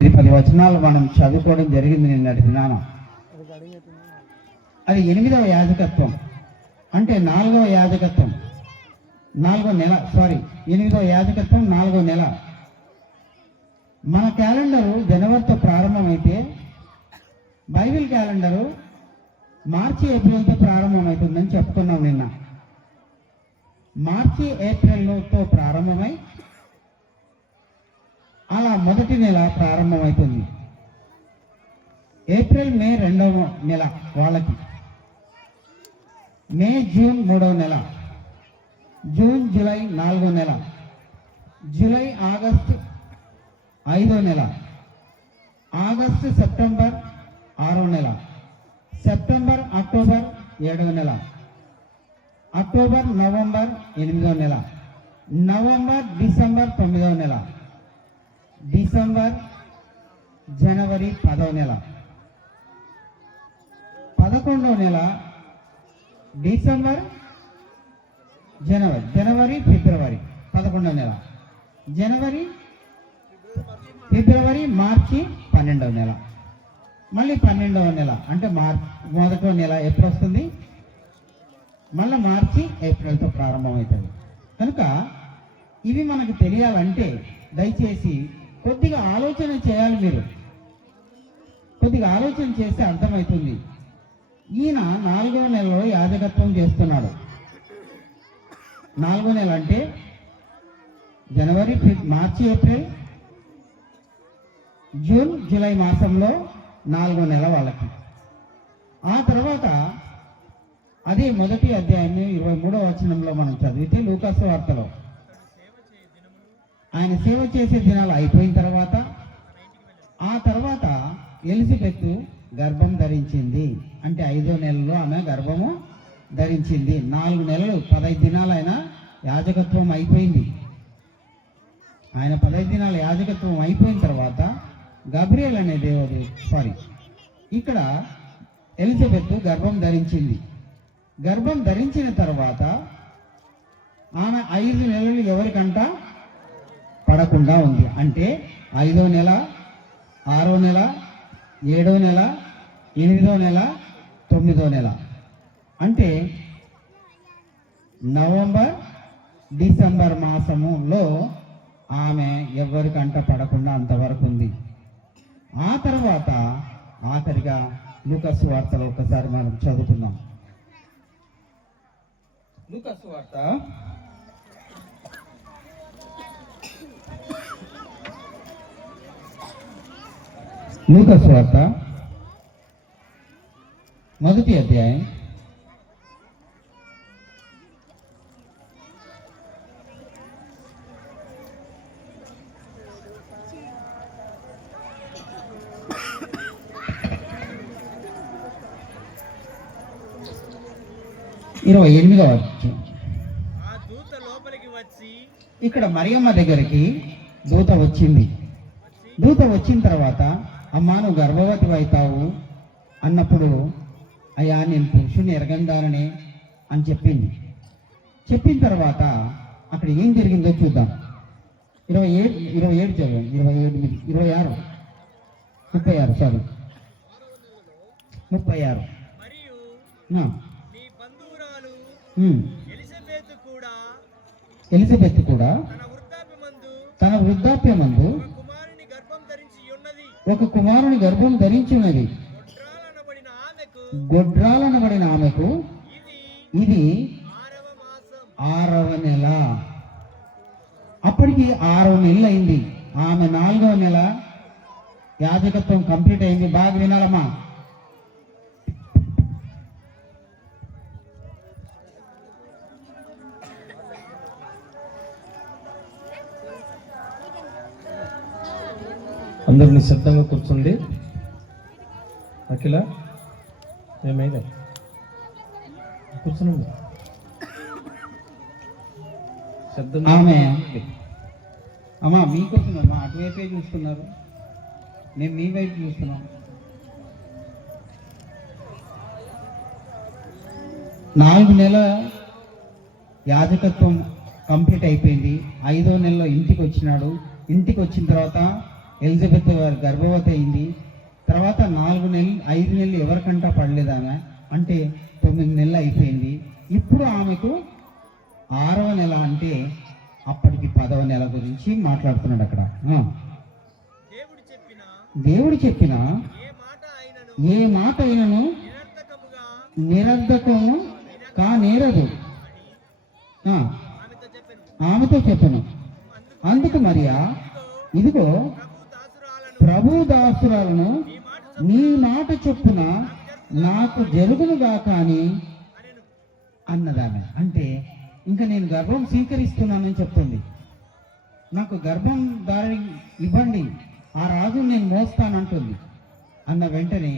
10 వచనాలు మనం చదువుకోవడం జరిగింది నిన్నటి దినాన. అది 8వ యాజకత్వం, అంటే 4వ యాజకత్వం, 4వ నెల, 8వ యాజకత్వం 4వ నెల. మన క్యాలెండరు జనవరితో ప్రారంభమైతే బైబిల్ క్యాలెండరు మార్చి ఏప్రిల్తో ప్రారంభమవుతుందని చెప్పుకున్నాం నిన్న. మార్చి ఏప్రిల్తో ప్రారంభమై అలా మొదటి నెల ప్రారంభమవుతుంది. ఏప్రిల్ మే 2వ నెల వాళ్ళకి, మే జూన్ 3వ నెల, జూన్ జూలై 4వ నెల, జూలై ఆగస్టు 5వ నెల, ఆగస్టు సెప్టెంబర్ 6వ నెల, సెప్టెంబర్ అక్టోబర్ 7వ నెల, అక్టోబర్ నవంబర్ 8వ నెల, నవంబర్ డిసెంబర్ 9వ నెల, డిసెంబర్ జనవరి 10వ నెల, 11వ నెల డిసెంబర్ జనవరి ఫిబ్రవరి 11వ నెల, జనవరి ఫిబ్రవరి మార్చి 12వ నెల, మళ్ళీ 12వ నెల అంటే మొదటి నెల ఎప్పుడు వస్తుంది, మళ్ళీ మార్చి ఏప్రిల్తో ప్రారంభమవుతుంది. కనుక ఇవి మనకు తెలియాలంటే దయచేసి కొద్దిగా ఆలోచన చేయాలి. మీరు కొద్దిగా ఆలోచన చేస్తే అర్థమవుతుంది. ఈయన 4వ నెలలో యాజకత్వం చేస్తున్నాడు. 4వ నెల అంటే జనవరి మార్చి ఏప్రిల్ జూన్ జూలై మాసంలో 4వ నెల వాళ్ళకి. ఆ తర్వాత అదే మొదటి అధ్యాయం 23వ వచనంలో మనం చదివితే లూకాసు వార్తలో ఆయన సేవ చేసే దినాలు అయిపోయిన తర్వాత ఆ తర్వాత ఎలిజబెత్ గర్భం ధరించింది. అంటే 5వ నెలలో ఆమె గర్భము ధరించింది. 4 నెలలు 15 దినాలు ఆయన యాజకత్వం అయిపోయింది. ఆయన 15 దినాల యాజకత్వం అయిపోయిన తర్వాత గబ్రియల్ అనే ఇక్కడ ఎలిజబెత్ గర్భం ధరించింది. గర్భం ధరించిన తర్వాత ఆమె 5 నెలలు ఎవరికంట పడకుండా ఉంది. అంటే 5వ నెల, 6వ నెల, 7వ నెల, 8వ నెల, 9వ నెల, అంటే నవంబర్ డిసెంబర్ మాసములో ఆమె ఎవరికంట పడకుండా అంతవరకు ఉంది. ఆ తర్వాత ఆఖరిగా లూకాసు వార్తలో ఒకసారి మనం చదువుకుందాం. లూకాసు వార్త 1వ అధ్యాయం 28వ వచనం. ఇక్కడ మరియమ్మ దగ్గరికి దూత వచ్చింది. దూత వచ్చిన తర్వాత అమ్మా నువ్వు గర్భవతి అవుతావు అన్నప్పుడు అయ్యా నేను పురుషుని ఎరగందానని అని చెప్పింది. చెప్పిన తర్వాత అక్కడ ఏం జరిగిందో చూద్దాం. 27 చదవండి. 26 36 ఎలిజబెత్ కూడా తన వృద్ధాప్యమందు ఒక కుమారుని గర్భం ధరించి ఉన్నది. గొడ్రాలనబడిన ఆమెకు ఇది 6వ నెల. అప్పటికి 6వ నెలలు అయింది. ఆమె 4వ నెల యాజకత్వం కంప్లీట్ అయింది. బాగా వినాలమ్మా. అందరూ నిశ్శబ్దంగా కూర్చోండి. అఖిల ఏమైనా కూర్చోండి. శబ్దం అమ్మా మీకోసం అమ్మా అటువైపే చూస్తున్నారు, మేము మీ వైపు చూస్తున్నాం. 4 నెలల యాజకత్వం కంప్లీట్ అయిపోయింది. 5వ నెలలో ఇంటికి వచ్చినాడు. ఇంటికి వచ్చిన తర్వాత ఎలిజబెత్ గారు గర్భవతి అయింది. తర్వాత 4 నెలలు 5 నెలలు ఎవరికంటా పడలేదు ఆమె, అంటే 9 నెలలు అయిపోయింది. ఇప్పుడు ఆమెకు 6వ నెల, అంటే అప్పటికి 10వ నెల గురించి మాట్లాడుతున్నాడు అక్కడ. దేవుడు చెప్పిన ఏ మాట అయినను నిరర్ధకము కానేరదు ఆమెతో చెప్పను. అందుకు మరియా, ఇదిగో ప్రభు దాసురాలను నీ మాట చొప్పున నాకు జరుగునుగా కానీ అన్నదామె. అంటే ఇంకా నేను గర్భం స్వీకరిస్తున్నానని చెప్తుంది. నాకు గర్భం దారి ఇవ్వండి, ఆ రాజు నేను మోస్తానంటుంది. అన్న వెంటనే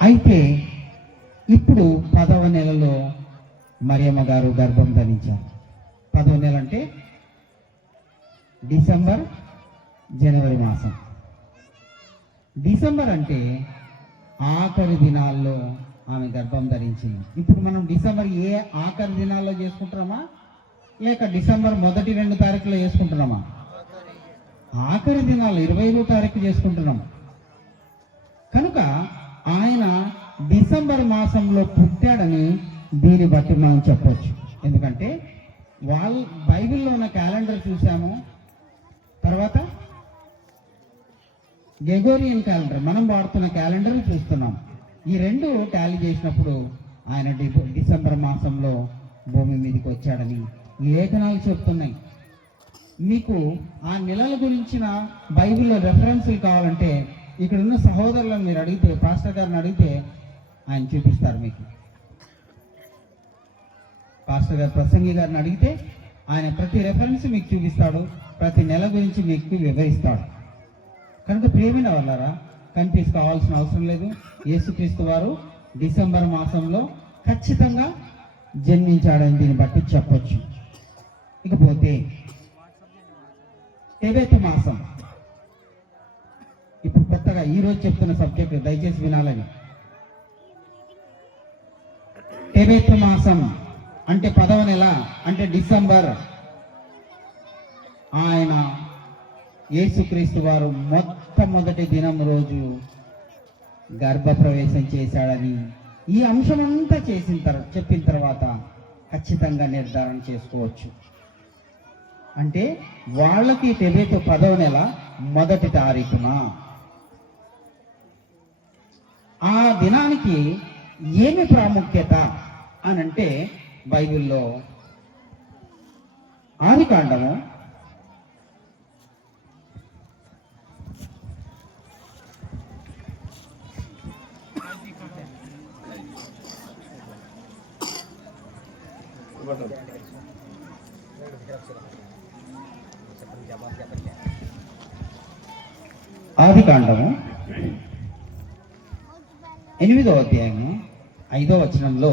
అయితే ఇప్పుడు 10వ నెలలో మరియమ్మ గారు గర్భం ధరించారు. 10వ నెల అంటే డిసెంబర్, జనవరి మాసం. డిసెంబర్ అంటే ఆఖరి దినాల్లో ఆమె గర్భం ధరించింది. ఇప్పుడు మనం డిసెంబర్ ఏ ఆఖరి దినాల్లో చేసుకుంటున్నామా, లేక డిసెంబర్ మొదటి 2 తారీఖులో చేసుకుంటున్నామా? ఆఖరి దినాలు 25వ తారీఖు చేసుకుంటున్నాం. కనుక ఆయన డిసెంబర్ మాసంలో పుట్టాడని దీన్ని బట్టి మనం చెప్పవచ్చు. ఎందుకంటే బైబిల్లో ఉన్న క్యాలెండర్ చూసాము, తర్వాత గ్రెగోరియన్ క్యాలెండర్ మనం వాడుతున్న క్యాలెండర్ చూస్తున్నాం. ఈ 2 టాలీ చేసినప్పుడు ఆయన డిసెంబర్ మాసంలో భూమి మీదకి వచ్చాడని లేఖనాలు చెప్తున్నాయి. మీకు ఆ నెలల గురించిన బైబిల్లో రెఫరెన్స్లు కావాలంటే ఇక్కడ ఉన్న సహోదరులను మీరు అడిగితే, పాస్టర్ గారిని అడిగితే ఆయన చూపిస్తారు. మీకు పాస్టర్ గారు, ప్రసంగి గారిని అడిగితే ఆయన ప్రతి రెఫరెన్స్ మీకు చూపిస్తాడు, ప్రతి నెల గురించి మీకు వివరిస్తాడు. కనుక ప్రియమైన వాళ్ళారా, కన్ఫ్యూజ్ కావాల్సిన అవసరం లేదు. యేసుక్రీస్తు వారు డిసెంబర్ మాసంలో ఖచ్చితంగా జన్మించాడని దీన్ని బట్టి చెప్పొచ్చు. ఇకపోతే టెబెత్ మాసం, ఇప్పుడు కొత్తగా ఈరోజు చెప్తున్న సబ్జెక్టు దయచేసి వినాలని. టెబెత్ మాసం అంటే 10వ నెల, అంటే డిసెంబర్. ఆయన యేసుక్రీస్తు వారు మొట్టమొదటి దినం రోజు గర్భప్రవేశం చేశాడని ఈ అంశమంతా చెప్పిన తర్వాత ఖచ్చితంగా నిర్ధారణ చేసుకోవచ్చు. అంటే వాళ్ళకి టెబెత్ 10వ నెల మొదటి తారీఖున. ఆ దినానికి ఏమి ప్రాముఖ్యత అని అంటే బైబిల్లో ఆదికాండము 8వ అధ్యాయము 5వ వచనంలో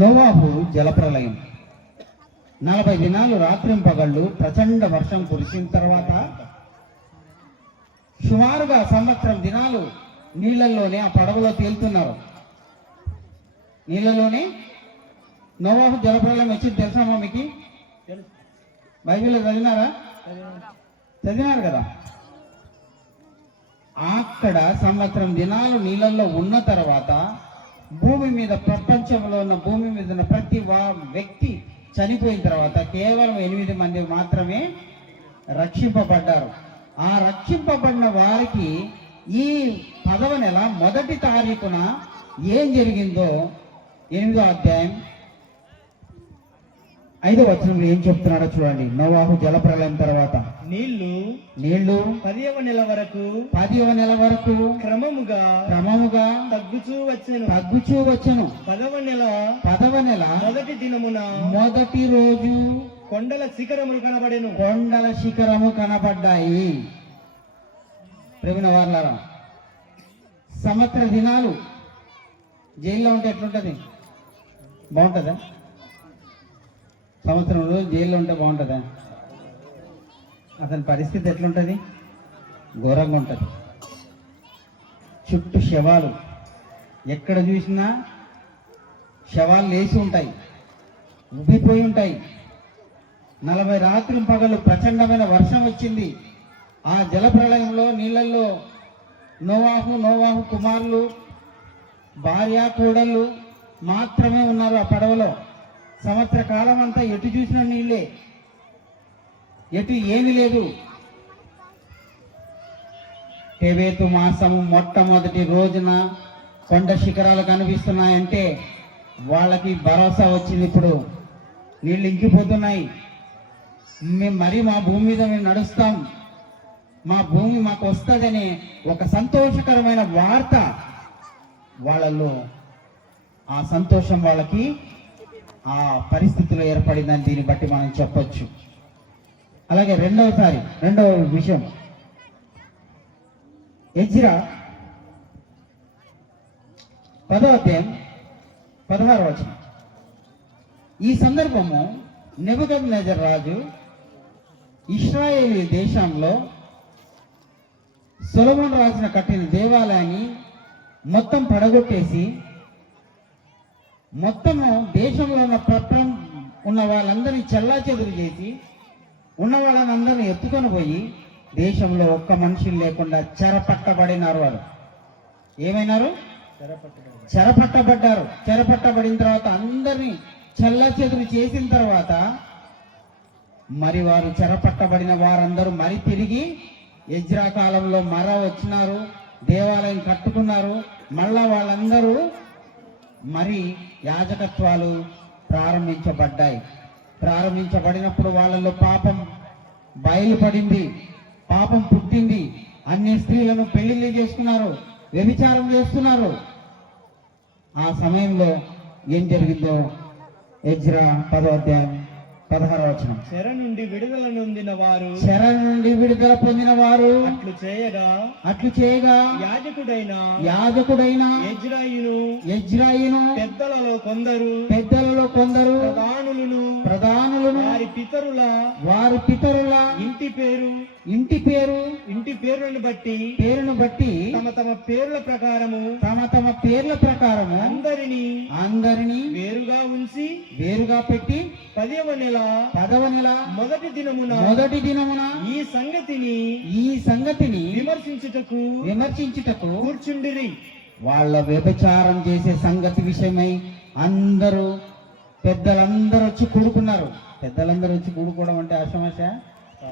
నోవాహు జలప్రలయం 40 దినాలు రాత్రింపగళ్ళు ప్రచండ వర్షం కురిసిన తర్వాత సుమారుగా 1 సంవత్సరం దినాలు నీళ్ళల్లోనే ఆ పడవలో తేలుతున్నారు. నీళ్ళలోనే నోవాహు జలప్రలయం వచ్చింది. తెలుసామా మీకు? బైబిల్లో చదివినారు కదా. అక్కడ 1 సంవత్సరం దినాలు నీళ్ళల్లో ఉన్న తర్వాత భూమి మీద, ప్రపంచంలో ఉన్న భూమి మీద ఉన్న ప్రతి వ్యక్తి చనిపోయిన తర్వాత కేవలం 8 మంది మాత్రమే రక్షింపబడ్డారు. ఆ రక్షింపబడిన వారికి ఈ 10వ నెల మొదటి తారీఖున ఏం జరిగిందో 8వ అధ్యాయం 5వ వచనంలో ఏం చెప్తున్నాడో చూడండి. నోవాహు జలప్రలయం తర్వాత నీళ్లు 10వ నెల వరకు క్రమముగా తగ్గుచూ వచ్చెను. 10వ నెల మొదటి దినమున మొదటి రోజు కొండల శిఖరము కనబడ్డాయి. ప్రేమిన వారలారా, సంవత్సర దినాలు జైల్లో ఉంటే ఎట్లుంటది? బాగుంటుందా? సంవత్సరం రోజు జైల్లో ఉంటే బాగుంటుందా? అతని పరిస్థితి ఎట్లుంటుంది? ఘోరంగా ఉంటుంది. చుట్టూ శవాలు, ఎక్కడ చూసినా శవాలు లేచి ఉంటాయి, ఉబ్బిపోయి ఉంటాయి. 40 రాత్రి పగలు ప్రచండమైన వర్షం వచ్చింది. ఆ జల ప్రళయంలో నీళ్ళల్లో నోవాహు కుమారులు భార్య కోడళ్ళు మాత్రమే ఉన్నారు ఆ పడవలో. సంవత్సర కాలం అంతా ఎటు చూసిన నీళ్ళే, ఎటు ఏమీ లేదు. టెబేతు మాసము మొట్టమొదటి రోజున కొండ శిఖరాలు కనిపిస్తున్నాయంటే వాళ్ళకి భరోసా వచ్చింది. ఇప్పుడు నీళ్ళు ఇంకిపోతున్నాయి, మరి మా భూమి మీద మేము నడుస్తాం, మా భూమి మాకు వస్తుందనే ఒక సంతోషకరమైన వార్త వాళ్ళలో, ఆ సంతోషం వాళ్ళకి ఆ పరిస్థితిలో ఏర్పడిందని దీన్ని బట్టి మనం చెప్పొచ్చు. అలాగే రెండవ విషయం, ఎజ్రా 10వ అధ్యాయం 16వ వచనం. ఈ సందర్భము నెబుకద్నెజర్ రాజు ఇశ్రాయేలీ దేశంలో సొలొమోను రాజున కట్టిన దేవాలయాన్ని మొత్తం పడగొట్టేసి, మొత్తము దేశంలో ఉన్న వాళ్ళందరినీ చెల్లాచెదురు చేసి, ఉన్న వాళ్ళని అందరినీ ఎత్తుకొని పోయి దేశంలో ఒక్క మనిషి లేకుండా చెరపట్టబడినారు. వారు ఏమైనారు? చెరపట్టబడ్డారు. చెరపట్టబడిన తర్వాత అందరినీ చెల్లాచెదురు చేసిన తర్వాత మరి వారు చెరపట్టబడిన వారందరూ మరి తిరిగి ఎజ్రా కాలంలో వచ్చినారు, దేవాలయం కట్టుకున్నారు. మళ్ళా వాళ్ళందరూ మరి యాజకత్వాలు ప్రారంభించబడినప్పుడు వాళ్ళలో పాపం బయలుపడింది, పాపం పుట్టింది. అన్ని స్త్రీలను పెళ్లిళ్ళు చేసుకున్నారు, వ్యభిచారం చేస్తున్నారు. ఆ సమయంలో ఏం జరిగిందో ఎజ్రా 10వ అధ్యాయం 16వ వచనం. చెర నుండి విడుదల పొందిన వారు అట్లు చేయగా యాజకుడైన ఎజ్రాయిను పెద్దలలో కొందరు ప్రధానులను వారి పితరుల ఇంటి పేరును బట్టి తమ తమ పేర్ల ప్రకారము అందరినీ వేరుగా పెట్టి 10వ నెల మొదటి దినమున ఈ సంగతిని విమర్శించుటకు కూర్చుండిరి. వాళ్ళ వ్యభిచారం చేసే సంగతి విషయమై పెద్దలందరూ వచ్చి కూడుకున్నారు. పెద్దలందరూ వచ్చి కూడుకోవడం అంటే ఆశమాష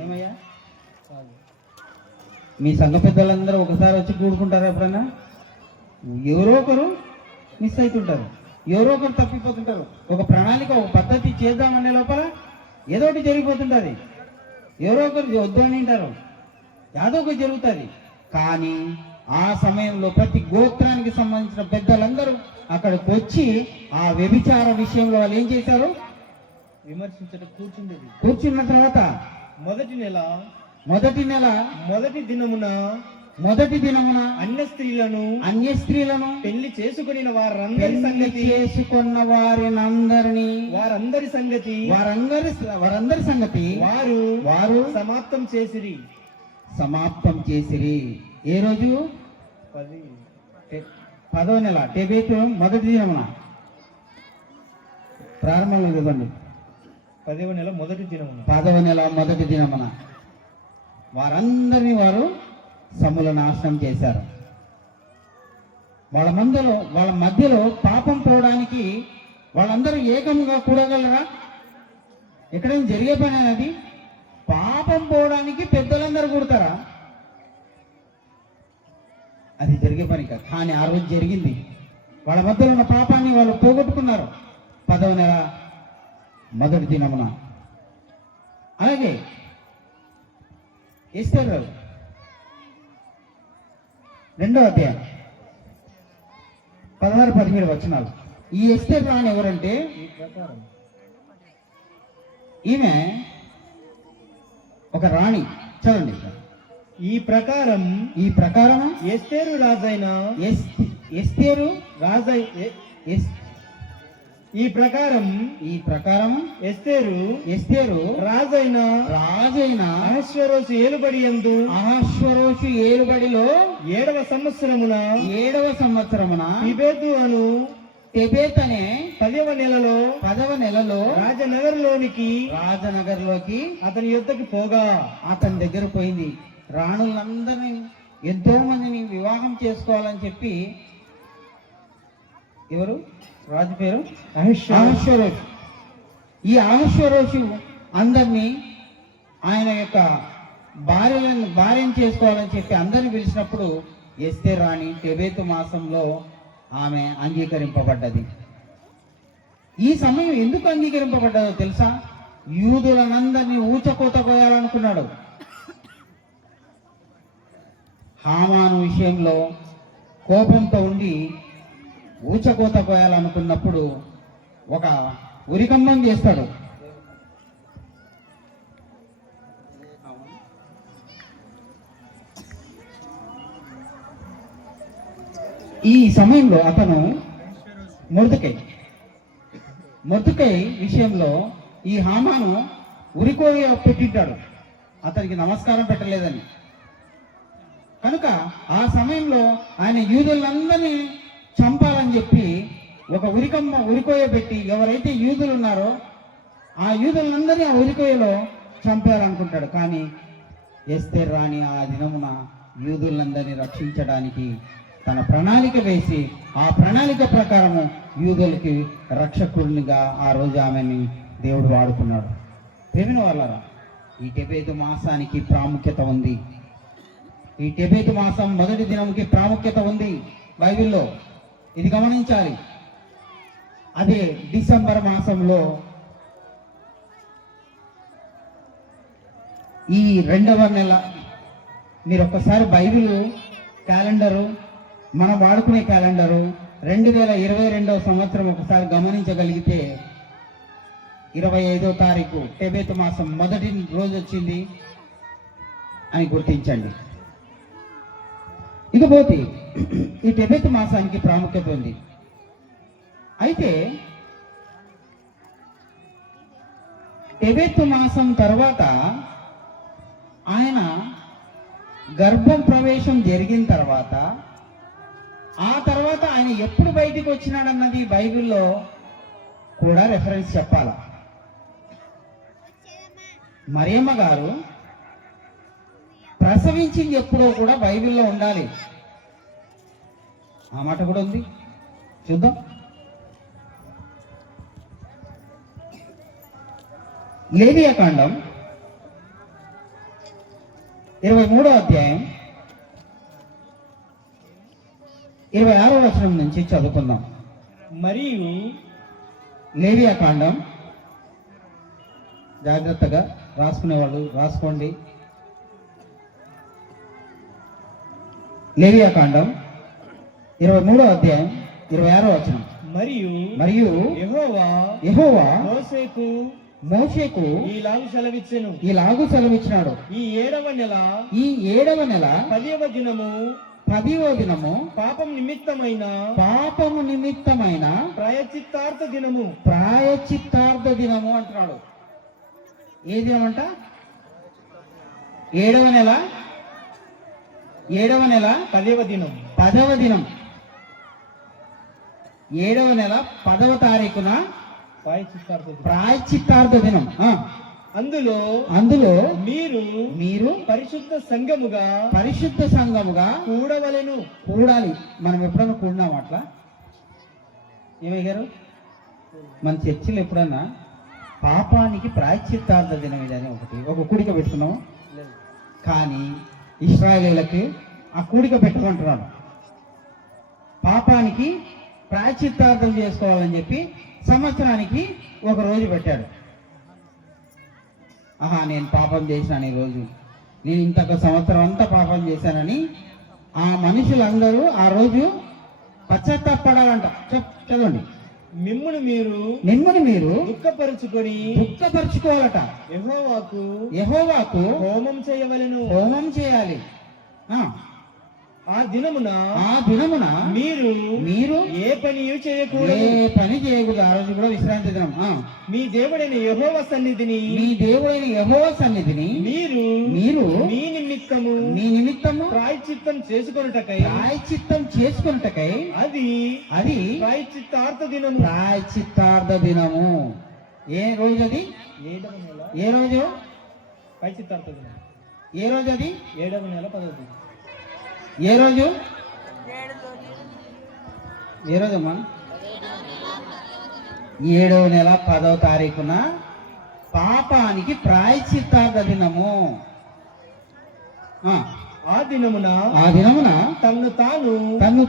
ఏమయ్యా? మీ సంఘ పెద్దలందరూ ఒకసారి వచ్చి కూడుకుంటారు ఎప్పుడైనా? ఎవరో ఒకరు మిస్ అవుతుంటారు, ఎవరో ఒకరు తప్పిపోతుంటారు. ఒక ప్రణాళిక, ఒక పద్ధతి చేద్దామనే లోపల ఏదో ఒకటి జరిగిపోతుంటుంది. ఎవరో ఒకరు వద్దని అంటారు, ఏదో ఒకటి జరుగుతుంది. కానీ ఆ సమయంలో ప్రతి గోత్రానికి సంబంధించిన పెద్దలందరూ అక్కడికి వచ్చి ఆ వ్యభిచార విషయంలో వాళ్ళు ఏం చేశారు? విమర్శించడం కూర్చున్న తర్వాత మొదటి నెల మొదటి దినమున అన్య స్త్రీలను పెళ్లి చేసుకున్న వారందరి సంగతి వారు సమాప్తం చేసిరి. ఏ రోజు? 10వ నెల టెబేతు మొదటి దినమున. ప్రారంభంలో ఇవ్వండి. 10వ నెల మొదటి దినమున వారందరినీ వారు సమూల నాశనం చేశారు. వాళ్ళ మధ్యలో పాపం పోవడానికి వాళ్ళందరూ ఏకంగా కూడగలరా? ఎక్కడైనా జరిగే పని అది? పాపం పోవడానికి పెద్దలందరూ కూడతారా? అది జరిగే పని కాదు. కానీ ఆ రోజు జరిగింది. వాళ్ళ మధ్యలో ఉన్న పాపాన్ని వాళ్ళు పోగొట్టుకున్నారు 10వ నెల మొదటి దినమున. అలాగే ఎస్తేర్ 2వ అధ్యాయం 16-17 వచనాలు. ఈ ఎస్తేర్ రాణి ఎవరంటే, ఈమె ఒక రాణి. చదండి. ఈ ప్రకారం ఎస్తేరు రాజైన ఎస్తేరు రాజైన అహశ్వేరోషు ఏలుబడిలో 7వ సంవత్సరమున తిబెతు టెబెత్ అనే 10వ నెలలో 10వ నెలలో రాజనగర్లోకి అతని యొద్దకు పోగా అతని దగ్గర పోయింది. రాణులందరినీ ఎంతో మందిని వివాహం చేసుకోవాలని చెప్పి, ఎవరు రాజు పేరు అహష్వేరోషు. ఈ అహష్వేరోషు అందరినీ ఆయన యొక్క భార్యను చేసుకోవాలని చెప్పి అందరిని పిలిచినప్పుడు ఎస్తేర్ రాణి టెబెతు మాసంలో ఆమె అంగీకరింపబడ్డది. ఈ సమయం ఎందుకు అంగీకరింపబడ్డదో తెలుసా? యూదులనందరినీ ఊచకోత కోయాలనుకున్నాడు. హామాను విషయంలో కోపంతో ఉండి ఊచకోత కోయాలనుకున్నప్పుడు ఒక ఉరికంబం చేస్తాడు. ఈ సమయంలో అతను మొర్దుకై విషయంలో ఈ హామాను ఉరికోయ పెట్టింటాడు, అతనికి నమస్కారం పెట్టలేదని. కనుక ఆ సమయంలో ఆయన యూదులందరినీ చంపాలని చెప్పి ఒక ఉరికోయ పెట్టి ఎవరైతే యూదులు ఉన్నారో ఆ యూదులందరినీ ఆ ఉరికోయలో చంపేయాలనుకుంటాడు. కానీ ఎస్తేర్ రాణి ఆ దినమున యూదులందరినీ రక్షించడానికి తన ప్రణాళిక వేసి ఆ ప్రణాళిక ప్రకారము యూదులకి రక్షకుడినిగా ఆ రోజు ఆమెని దేవుడు వాడుకున్నాడు. ప్రేమిన వాళ్ళరా, ఈ టెబెతు మాసానికి ప్రాముఖ్యత ఉంది. ఈ టెబెతు మాసం మొదటి దినంకి ప్రాముఖ్యత ఉంది బైబిల్లో, ఇది గమనించాలి. అదే డిసెంబర్ మాసంలో ఈ 2వ నెల, మీరు ఒక్కసారి బైబిల్ క్యాలెండరు, మనం వాడుకునే క్యాలెండరు 2022వ సంవత్సరం ఒకసారి గమనించగలిగితే 25వ తారీఖు టెబెతు మాసం మొదటి రోజు వచ్చింది అని గుర్తించండి. ఇకపోతే ఈ టెబెతు మాసానికి ప్రాముఖ్యత ఉంది. అయితే టెబెతు మాసం తర్వాత ఆయన గర్భం ప్రవేశం జరిగిన తర్వాత ఆ తర్వాత ఆయన ఎప్పుడు బయటికి వచ్చినాడన్నది బైబిల్లో కూడా రెఫరెన్స్ చెప్పాల. మరియమ్మ గారు ప్రసవించింది ఎప్పుడో కూడా బైబిల్లో ఉండాలి. ఆ మాట కూడా ఉంది, చూద్దాం. లేవియాకాండం 23వ అధ్యాయం 26వ వచనం నుంచి చదువుకుందాం. మరియు లేవియాకాండం, జాగ్రత్తగా రాసుకునేవాళ్ళు రాసుకోండి. లేవియాకాండం 23వ అధ్యాయం 26వ వచనం. మరియు యెహోవా మోషేకు ఈలాగు సెలవిచ్చినాడు, ఈ ఏడవ నెల 10వ దినము పాపం నిమిత్తమైన ప్రాయశ్చిత్తార్థ దినము అంటున్నాడు. ఏ దినం అంట? 7వ నెల 10వ దినం 7వ నెల 10వ తారీఖున ప్రాయశ్చిత్తార్థ దినం. అందులో మీరు పరిశుద్ధ సంఘముగా కూడాలి. మనం ఎప్పుడైనా కూడినాం అట్లా? ఏమయ్యారు? మన చర్చిలో ఎప్పుడన్నా పాపానికి ప్రాయశ్చిత్తార్థ దినం ఇదని ఒక కూడిక పెట్టుకున్నాము. కానీ ఇశ్రాయేలీయులకి ఆ కూడిక పెట్టుకుంటున్నాడు. పాపానికి ప్రాయశ్చిత్తార్థం చేసుకోవాలని చెప్పి సంవత్సరానికి ఒక రోజు పెట్టాడు. నేను పాపం చేశాను, ఈరోజు నేను ఇంతక సంవత్సరం అంతా పాపం చేశానని ఆ మనుషులందరూ ఆ రోజు పశ్చాత్తాపడాలంట. చదవండి. మిమ్మును మీరు దుఃఖపరుచుకోవాలట. యెహోవాకు హోమం చేయాలి. ఆ దినమున మీరు ఏ పని చేయకూడదు. ఆ రోజు కూడా విశ్రాంతి దినం. మీ దేవుడైన యెహోవా సన్నిధిని మీరు మీ నిమిత్తము దినము ప్రాయశ్చిత్తం చేసుకొనుటకై ప్రాయశ్చిత్తం చేసుకొనుటకై అది అది ప్రాయశ్చిత్తార్థ దినము. ప్రాయశ్చిత్తార్థ దినము. ఏ రోజు అది? 7వ నెల ఏ రోజు? ప్రాయశ్చిత్తార్థ దినం. ఏ రోజు అది? 7వ నెల 10వ దినం. ఏ రోజు? ఏ రోజమ్మా? 7వ నెల 10వ తారీఖున పాపానికి ప్రాయశ్చిత్తార్థ దినము. ఆ దినమున ఆ దినమున తన్ను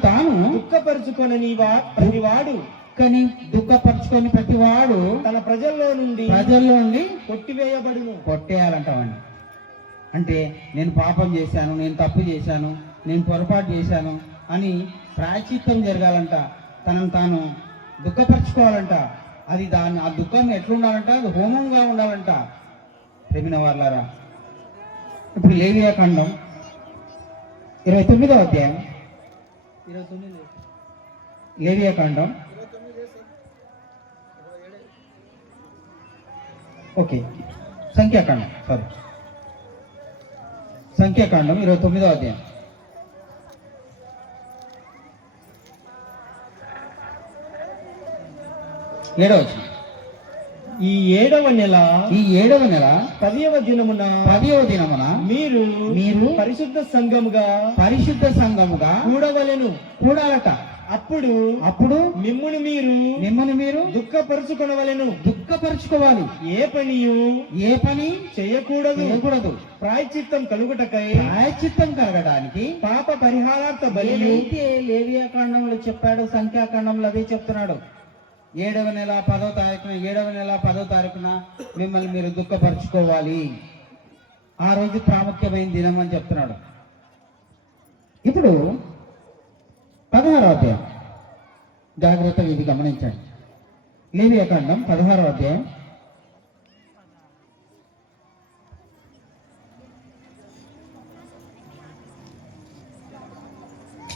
తాను దుఃఖపరుచుకొనని ప్రతివాడు కానీ దుఃఖపరుచుకొని ప్రతివాడు తన ప్రజల్లో నుండి కొట్టేయాలంటామండి. అంటే నేను పాపం చేశాను, నేను తప్పు చేశాను, నేను పొరపాటు చేశాను అని ప్రాయశ్చిత్తం జరగాలంట. తనను తాను దుఃఖపరచుకోవాలంట. అది ఆ దుఃఖం ఎట్లుండాలంట? అది హోమంగా ఉండాలంట. ప్రేమిన వాళ్ళారా, ఇప్పుడు లేవియా ఖండం 29వ అధ్యాయం, 29 లేవియా ఖండం ఓకే సంఖ్యాకాండం 29వ అధ్యాయం 7వ వచనం. ఈ 7వ నెల 10వ దినమున మీరు పరిశుద్ధ సంఘముగా కూడాలట. అప్పుడు మిమ్మును మీరు దుఃఖపరుచుకోవాలి. ఏ పని చేయకూడదు. ప్రాయశ్చిత్తం కలగడానికి పాప పరిహారార్థ బలి. లేవియా కాండంలో చెప్పాడు, సంఖ్యాకాండంలో అదే చెప్తున్నాడు. 7వ నెల 10వ తారీఖున మిమ్మల్ని మీరు దుఃఖపరచుకోవాలి. ఆ రోజు ప్రాముఖ్యమైన దినం అని చెప్తున్నాడు. ఇప్పుడు 16వ అధ్యాయం జాగ్రత్తగా ఇది గమనించండి. లేవియా కాండం 16వ అధ్యాయం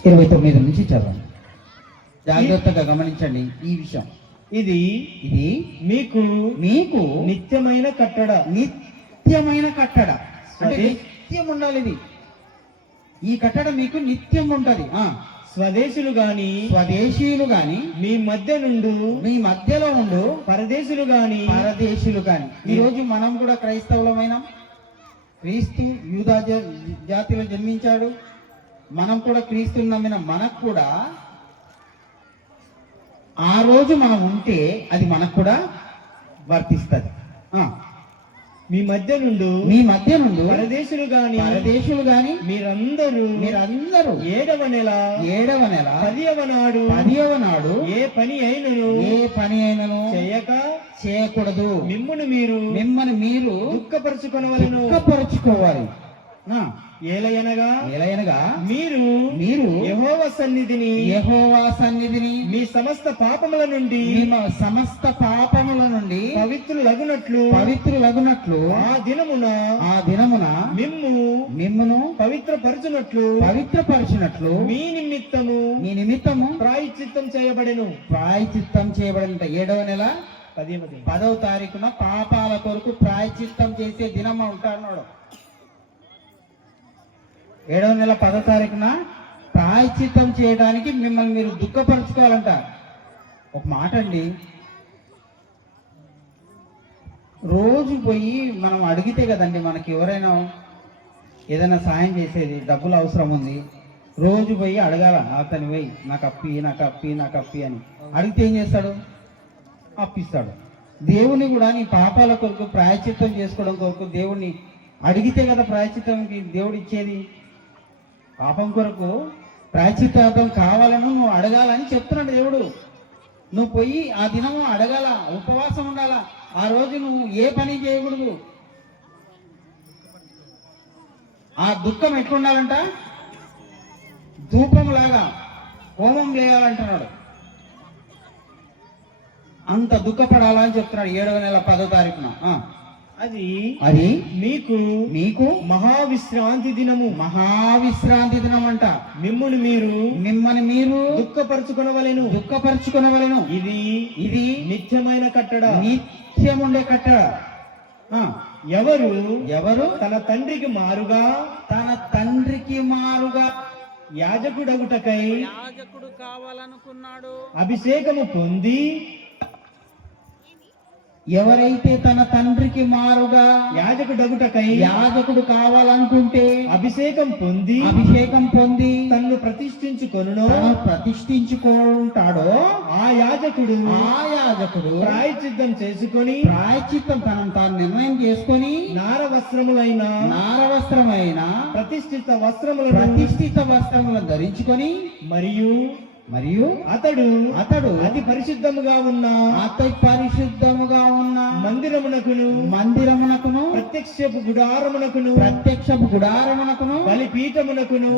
29 నుంచి చదవండి. జాగ్రత్తగా గమనించండి ఈ విషయం. ఇది మీకు నిత్యమైన కట్టడ. అంటే నిత్యం ఉండాలి. ఇది ఈ కట్టడ మీకు నిత్యం ఉంటది. స్వదేశీయులు గాని మీ మధ్యలో ఉండు పరదేశులు గాని. ఈ రోజు మనం కూడా క్రైస్తవులమైన, క్రీస్తు యూదా జాతిలో జన్మించాడు. మనం కూడా క్రీస్తుని నమ్మిన మనకు కూడా ఆ రోజు మనం ఉంటే అది మనకు కూడా వర్తిస్తుంది. మీ మధ్య నుండు పరదేశులు గాని మీరందరూ 7వ నెల 10వ నాడు ఏ పని అయినను చేయకూడదు. మిమ్మల్ని మీరు దుఃఖపరచుకోవాలి. ఏలయనగా మీరు యెహోవా సన్నిధిని మీ సమస్త పాపముల నుండి పవిత్రులగునట్లు ఆ దినమున మిమ్మును పవిత్రపరచునట్లు మీ నిమిత్తము ప్రాయశ్చిత్తం చేయబడెను. 7వ నెల 10వ తారీఖున పాపాల కొరకు ప్రాయశ్చిత్తం చేసే దినం ఉంటాడు. 7వ నెల 10వ తారీఖున ప్రాయశ్చిత్తం చేయడానికి మిమ్మల్ని మీరు దుఃఖపరచుకోవాలంట. ఒక మాట అండి, రోజు పోయి మనం అడిగితే కదండి మనకి ఎవరైనా ఏదైనా సాయం చేసేది. డబ్బులు అవసరం ఉంది, రోజు పోయి అడగాల. అతని పోయి నాకు అప్పి అని అడిగితే ఏం చేస్తాడు? అప్పిస్తాడు. దేవుని కూడా నీ పాపాల కొరకు ప్రాయశ్చిత్తం చేసుకోవడం కొరకు దేవుణ్ణి అడిగితే కదా ప్రాయశ్చిత్తంకి దేవుడు ఇచ్చేది. పాపం కొరకు ప్రాయశ్చిత్తార్థం కావాలను నువ్వు అడగాలని చెప్తున్నాడు దేవుడు. నువ్వు పోయి ఆ దినము అడగాల, ఉపవాసం ఉండాలా. ఆ రోజు నువ్వు ఏ పని చేయకూడదు. ఆ దుఃఖం ఎట్లుండాలంట? ధూపంలాగా హోమం చేయాలంటున్నాడు. అంత దుఃఖపడాలని చెప్తున్నాడు 7వ నెల 10వ తారీఖున. అది మీకు మహావిశ్రాంతి దినం అంట. మిమ్మల్ని మీరు దుఃఖపరచుకొనవలెను. ఇది నిత్యమైన కట్టడ. నిత్యముండే కట్టడ. ఎవరు ఎవరు తన తండ్రికి మారుగా తన తండ్రికి మారుగా యాజకుడగుటకై యాజకుడు కావాలనుకున్నాడు. అభిషేకము పొంది ఎవరైతే తన తండ్రికి మారుగా యాజకుడగుటకై యాజకుడు కావాలనుకుంటే అభిషేకం పొంది అభిషేకం పొంది తన్ను ప్రతిష్ఠించుకొనును తను ప్రతిష్ఠించుకుంటాడో ఆ యాజకుడు ఆ యాజకుడు ప్రాయచిత్తం చేసుకొని ప్రాయచిత్తం తనను తాను నిర్ణయం చేసుకొని నార వస్త్రములైన నారవస్త్రమైన ప్రతిష్ఠిత వస్త్రములను ప్రతిష్ఠిత వస్త్రములను ధరించుకొని మరియు మరియు అతడు అతడు అతి పరిశుద్ధముగా ఉన్న అతి పరిశుద్ధముగా ఉన్న మందిరమునకును ప్రత్యక్షపు గుడారమునకును ప్రత్యక్షపు గుడారమునకును బలిపీఠమునకును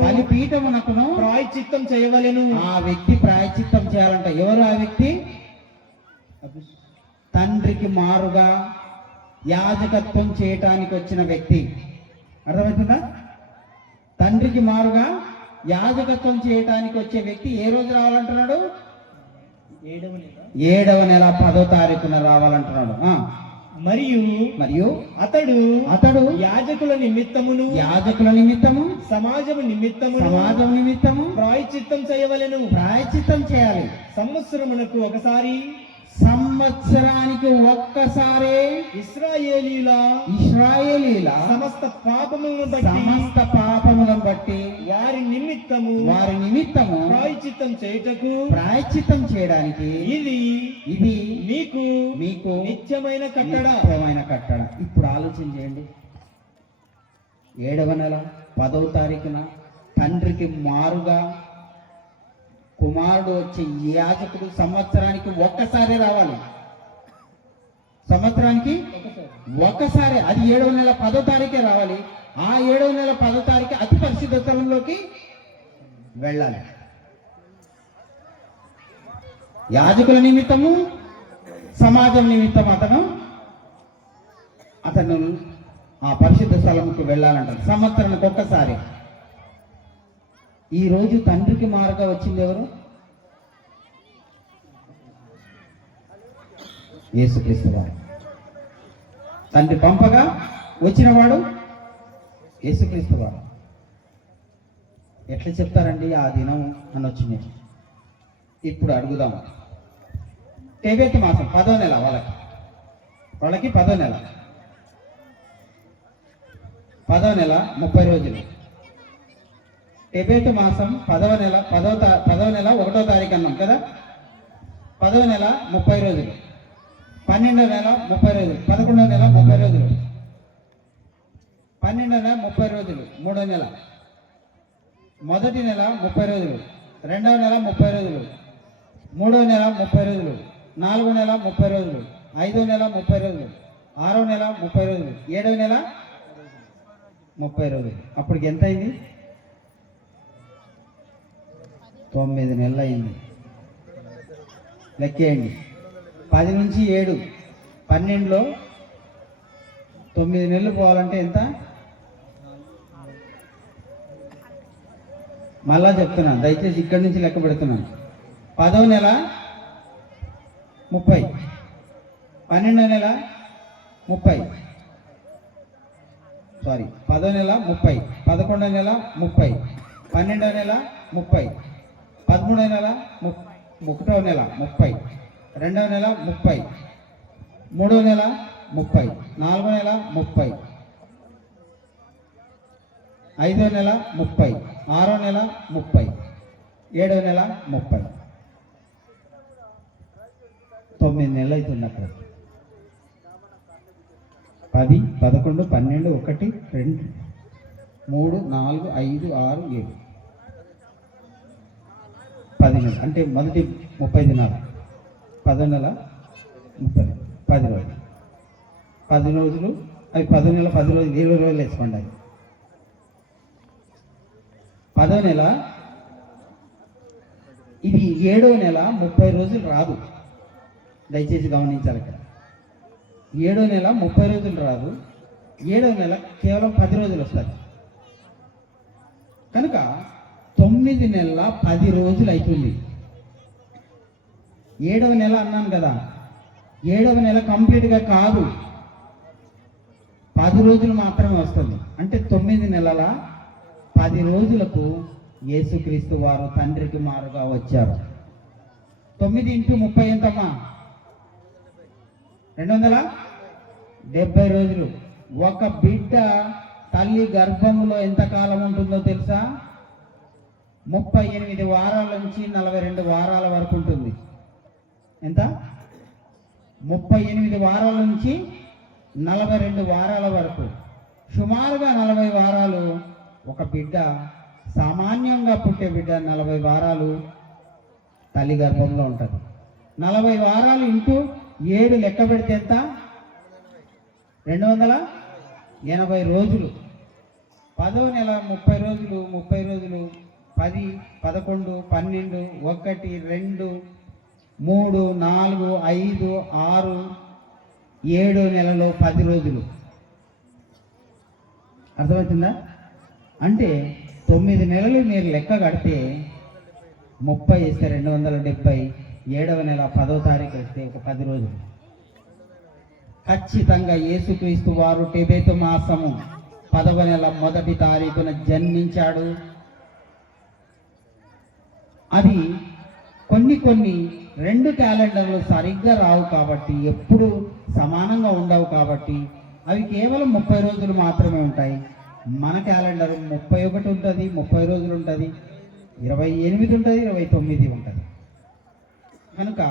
ప్రాయచిత్తం చేయవలెను. ఆ వ్యక్తి ప్రాయచిత్తం చేయాలంట. ఎవరు ఆ వ్యక్తి? తండ్రికి మారుగా యాజకత్వం చేయటానికి వచ్చిన వ్యక్తి. అర్థమవుతుందా? తండ్రికి మారుగా యాజకత్వం చేయటానికి వచ్చే వ్యక్తి ఏ రోజు రావాలంటున్నాడు? 7వ నెల 10వ తారీఖున రావాలంటున్నాడు. మరియు అతడు యాజకుల నిమిత్తము సమాజము నిమిత్తము ప్రాయచిత్తం చేయవలెను. ప్రాయచిత్తం చేయాలి. సంవత్సరానికి ఒక్కసారే ఇశ్రాయేలీల సమస్త పాపములను బట్టి వారి నిమిత్తము ప్రాయచిత్తం చేయడానికి ఇది మీకు నిత్యమైన కట్టడ. ఇప్పుడు ఆలోచన చేయండి. 7వ నెల 10వ తారీఖున తండ్రికి మారుగా కుమారుడు వచ్చే యాజకుడు సంవత్సరానికి ఒక్కసారి రావాలి. సంవత్సరానికి ఒక్కసారి, అది 7వ నెల 10వ తారీఖే రావాలి. ఆ 7వ నెల 10వ తారీఖు అతి పరిశుద్ధ స్థలంలోకి వెళ్ళాలి. యాజకుల నిమిత్తము సమాజం నిమిత్తం అతను ఆ పరిశుద్ధ స్థలంకు వెళ్ళాలంటారు. సంవత్సరానికి ఒక్కసారి. ఈ రోజు తండ్రికి మారుగా వచ్చింది ఎవరు? యేసుక్రీస్తు వారు. తండ్రి పంపగా వచ్చినవాడు యేసుక్రీస్తు వారు. ఎట్లా చెప్తారండి ఆ దినం అని వచ్చింది? ఇప్పుడు అడుగుదాం. టెబెత్ మాసం 10వ నెల, వాళ్ళకి 10వ నెల 30 రోజులు. టెబెత్ మాసం 10వ నెల 1వ తారీఖు అన్నాం కదా. 10వ నెల 30 రోజులు, 12వ నెల 30 రోజులు, 11వ నెల 30 రోజులు, 12వ నెల 30 రోజులు, 3వ నెల, మొదటి నెల 30 రోజులు, 2వ నెల 30 రోజులు, 3వ నెల 30 రోజులు, 4వ నెల 30 రోజులు, 5వ నెల 30 రోజులు, 6వ నెల 30 రోజులు, 7వ నెల 30 రోజులు. అప్పటికి ఎంత అయింది? 9 నెలలు అయింది. లెక్కేయండి. 10 నుంచి 7, 12లో 9 నెలలు పోవాలంటే ఎంత? మళ్ళా చెప్తున్నాను, దయచేసి ఇక్కడి నుంచి లెక్క పెడుతున్నాను. 10వ నెల 30, 12వ నెల 30, 10వ నెల 30, 11వ నెల 30, 12వ నెల 30, 13వ నెల 1వ నెల 30, 2వ నెల 30, 3వ నెల 30, 4వ నెల 30, 5వ నెల 30, 6వ నెల 30, 7వ నెల 30. 9 నెలలు అవుతుంది అక్కడ. 10, 11, 12, 1, 2, 3, 4, 5, 6, 7, 10 నెలలు. అంటే మొదటి 30 దినాలు, 10వ నెల 30, 10 రోజులు, 10 రోజులు. అవి 10వ నెల 10 రోజులు, 20 రోజులు వేసుకోండి. అవి 10వ నెల, ఇది 7వ నెల 30 రోజులు రాదు. దయచేసి గమనించాలి. ఇక్కడ 7వ నెల 30 రోజులు రాదు. 7వ నెల కేవలం 10 రోజులు వస్తుంది. కనుక 9 నెలల 10 రోజులు అవుతుంది. 7వ నెల అన్నాను కదా, 7వ నెల కంప్లీట్గా కాదు. 10 రోజులు మాత్రమే వస్తుంది. అంటే 9 నెలల 10 రోజులకు యేసుక్రీస్తు వారు తండ్రికి మారుగా వచ్చారు. 9 × 30 ఎంతమ్మా? 270 రోజులు. ఒక బిడ్డ తల్లి గర్భంలో ఎంతకాలం ఉంటుందో తెలుసా? 38 వారాల నుంచి 42 వారాల వరకు ఉంటుంది. ఎంత? 38 వారాల నుంచి 42 వారాల వరకు. సుమారుగా 40 వారాలు ఒక బిడ్డ, సామాన్యంగా పుట్టే బిడ్డ 40 వారాలు తల్లి గర్భంలో ఉంటుంది. 40 వారాలు ఇంటూ 7 లెక్క పెడితే ఎంత? 280 రోజులు. 10వ నెల 30 రోజులు, 30 రోజులు, 10, 11, 12, 1, 2, 3, 4, 5, 6, 7 నెలలో 10 రోజులు. అర్థమవుతుందా? అంటే 9 నెలలు మీరు లెక్క కడితే 30 వేస్తే 270, 7వ నెల 10వ తారీఖు వస్తే ఒక 10 రోజులు. ఖచ్చితంగా యేసుక్రీస్తు వారు టెబెతు మాసము 10వ నెల 1వ తారీఖున జన్మించాడు. అది కొన్ని 2 క్యాలెండర్లు సరిగ్గా రావు కాబట్టి, ఎప్పుడు సమానంగా ఉండవు కాబట్టి అవి కేవలం 30 రోజులు మాత్రమే ఉంటాయి. మన క్యాలెండర్ 31 ఉంటుంది, 30 రోజులు ఉంటుంది, 28 ఉంటుంది, 29 ఉంటుంది. కనుక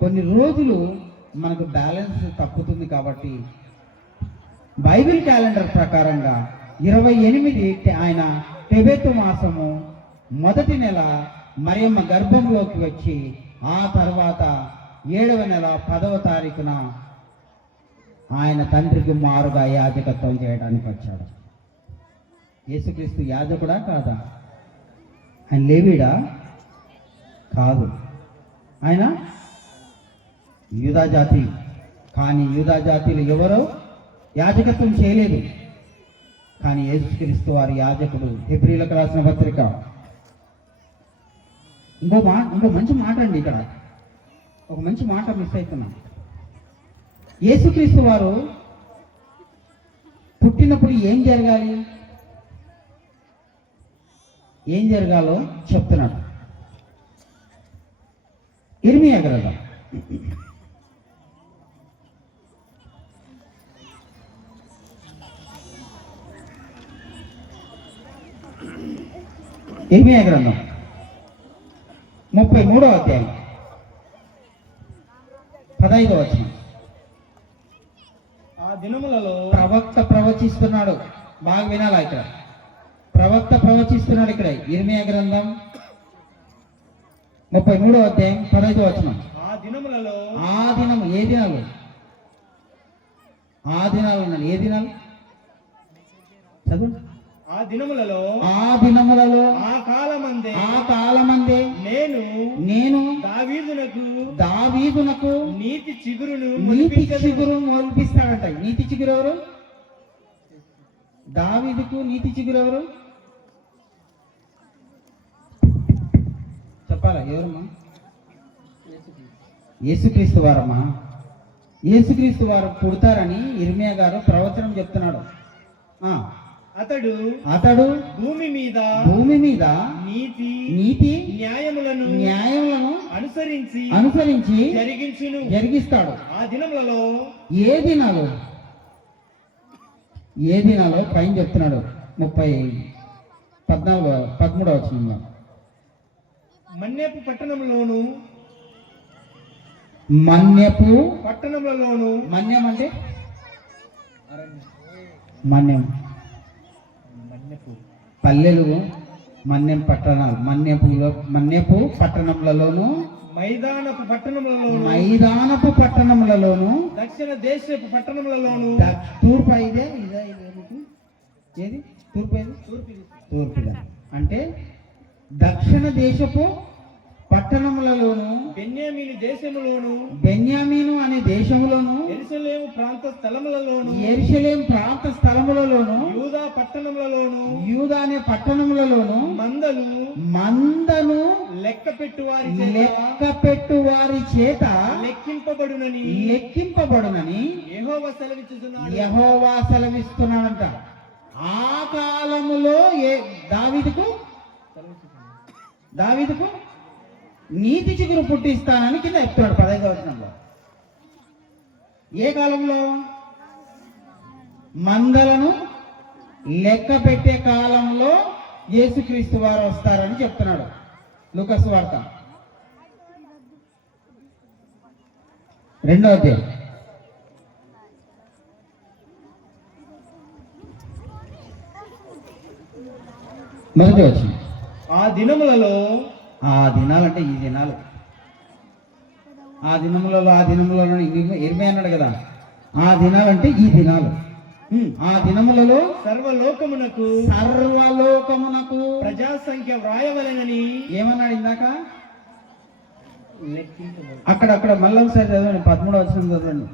కొన్ని రోజులు మనకు బ్యాలెన్స్ తప్పుతుంది. కాబట్టి బైబిల్ క్యాలెండర్ ప్రకారంగా 28 ఆయన టెబెతు మాసము 1వ నెల మరియమ్మ గర్భంలోకి వచ్చి, ఆ తర్వాత 7వ నెల 10వ తారీఖున ఆయన తండ్రికి మారుగా యాజకత్వం చేయడానికి వచ్చాడు. యేసుక్రీస్తు యాజకుడా కాదా? ఆయన లేవీడా? కాదు. ఆయన యూదా జాతి. కానీ యూదా జాతిలో ఎవరో యాజకత్వం చేయలేదు. కానీ యేసుక్రీస్తు వారి యాజకుడు. హెబ్రీయులకు రాసిన పత్రిక ఇంకో మంచి మాట అండి. ఇక్కడ ఒక మంచి మాట మిస్ అవుతున్నాం. యేసుక్రీస్తు వారు పుట్టినప్పుడు ఏం జరగాలి, ఏం జరగాలో చెప్తున్నాడు. ఇర్మియా గ్రంథం 33వ అధ్యాయం 15వ వచనం. ఆ దినములలో ప్రవక్త ప్రవచిస్తున్నాడు. బాగా వినాలా ఇక్కడ. ప్రవక్త ప్రవచిస్తున్నాడు ఇక్కడ. ఇర్మియా గ్రంథం 33వ అధ్యాయం 15వ వచనం. ఆ దినములలో, ఆ దినము ఏ దినాలు? ఆ దినాలు ఉన్నాడు. ఏ దినాలు చదువు. ఆ దినములలో, ఆ దినములలో, ఆ కాలమందే, ఆ కాలమందే నేను దావీదునకు నీతి చిగురును మొలిపిస్తాడంట. నీతి చిగురు ఎవరు? దావీదుకు నీతి చిగురు ఎవరు చెప్పాలా? ఎవరమ్మా? యేసుక్రీస్తు వారమ్మా. యేసుక్రీస్తు వారు పుడతారని ఇర్మియా గారు ప్రవచనం చెప్తున్నాడు. అతడు భూమి మీద నీతి న్యాయములను అనుసరించి జరిగిస్తాడు. ఆ దినములలో, ఏ దినాలో పైన చెప్తున్నాడు. 13వ వచనంలో, మన్యపు పట్టణములలోను. మన్యం అంటే మన్యం, పల్లెలు, మన్యం పట్టణాలు. మన్యపు పట్టణములలోను, మైదానపు పట్టణములలోను, దక్షిణ దేశపు పట్టణములలోను. తూర్పు అయితే ఏది? తూర్పుదా అంటే దక్షిణ దేశపు పట్టణములలోను బెన్యామీను దేశములోను బెన్యామీను అనే దేశములోను యెరూషలేము ప్రాంత స్థలములలోను యెరూషలేము ప్రాంత స్థలములలోను యూదా పట్టణములలోను యూదా అనే పట్టణములలోను మందను లెక్క పెట్టు వారి చేత లెక్కింపబడునని యెహోవా సెలవిస్తున్నాడంట. ఆ కాలములో దావీదుకు నీతి చిగురు పుట్టిస్తానని కింద చెప్తున్నాడు 15వ వచనంలో. ఏ కాలంలో? మందలను లెక్క పెట్టే కాలంలో యేసుక్రీస్తు వారు వస్తారని చెప్తున్నాడు లూకా సువార్త 2వ అధ్యాయం 1వ వచనం. ఆ దినాలంటే ఈ దినాలు. ఆ దినములలో ఇర్మియా అన్నాడు కదా, ఆ దినాలంటే ఈ దినాలు. ఆ దినములలో సర్వలోకమునకు ప్రజా సంఖ్య వ్రాయవలెనని ఏమన్నాడు ఇందాక? అక్కడ మళ్ళీ ఒకసారి చదవండి, 13వ వచనం చదవండి.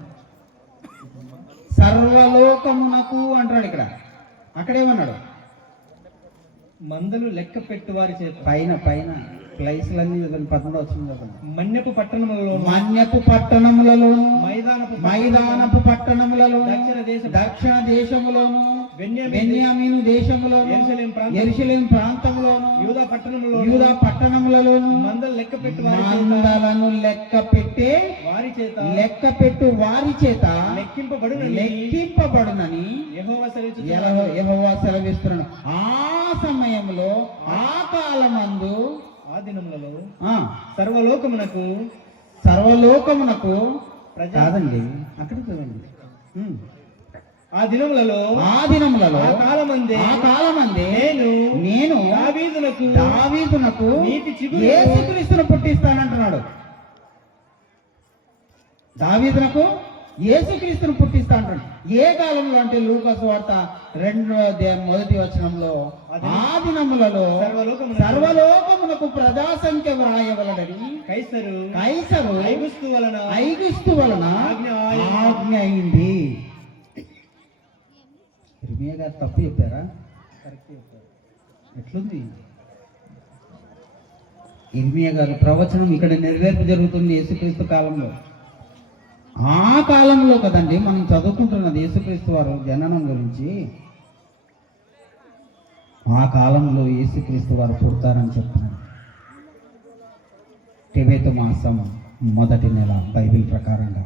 సర్వలోకమునకు అంటాడు ఇక్కడ. అక్కడేమన్నాడు? మందలు లెక్క పెట్టు వారి చేత పైన ప్లేసులన్నీ 13వ వచనం చదవండి. మన్యపు పట్టణములలో మైదానపు పట్టణములలో దక్షిణ దేశములోను బెన్యామీను దేశములోను యెరూషలేము ప్రాంతములోను యూదా పట్టణములలోను మందలను లెక్క పెట్టు వారి చేత లెక్కింపబడునని యెహోవా సెలవిస్తున్నాడు. ఆ సమయంలో ఆ కాలమందు ఆ దినములలో సర్వలోకమునకు కాదండి, అక్కడ చూడండి. ఆ దినములలో ఆ కాలమందే నేను దావీదునకు యేసుక్రీస్తును పుట్టిస్తానంటున్నాడు. దావీదునకు యేసుక్రీస్తును పుట్టిస్తా అంటాడు. ఏ కాలంలో అంటే లూకా సువార్త 2వ అధ్యాయం 1వ వచనంలో ఆ దినములలో సర్వలోకమునకు ప్రజా సంఖ్య వ్రాయవలనని కైసరు ఐగుస్తు వలన ఆజ్ఞ అయింది. ఇర్మియా గారు తప్పు చెప్పారా? కరెక్ట్ చెప్పారు. ఎట్లుంది? ఇర్మియా గారు ప్రవచనం ఇక్కడ నెరవేర్పు జరుగుతుంది యేసుక్రీస్తు కాలంలో. ఆ కాలంలో కదండి మనం చదువుకుంటున్నది యేసుక్రీస్తు వారు జననం గురించి. ఆ కాలంలో యేసుక్రీస్తు వారు పుడతారని చెప్తున్నారు. టెబేతు మాసం మొదటి నెల బైబిల్ ప్రకారంగా.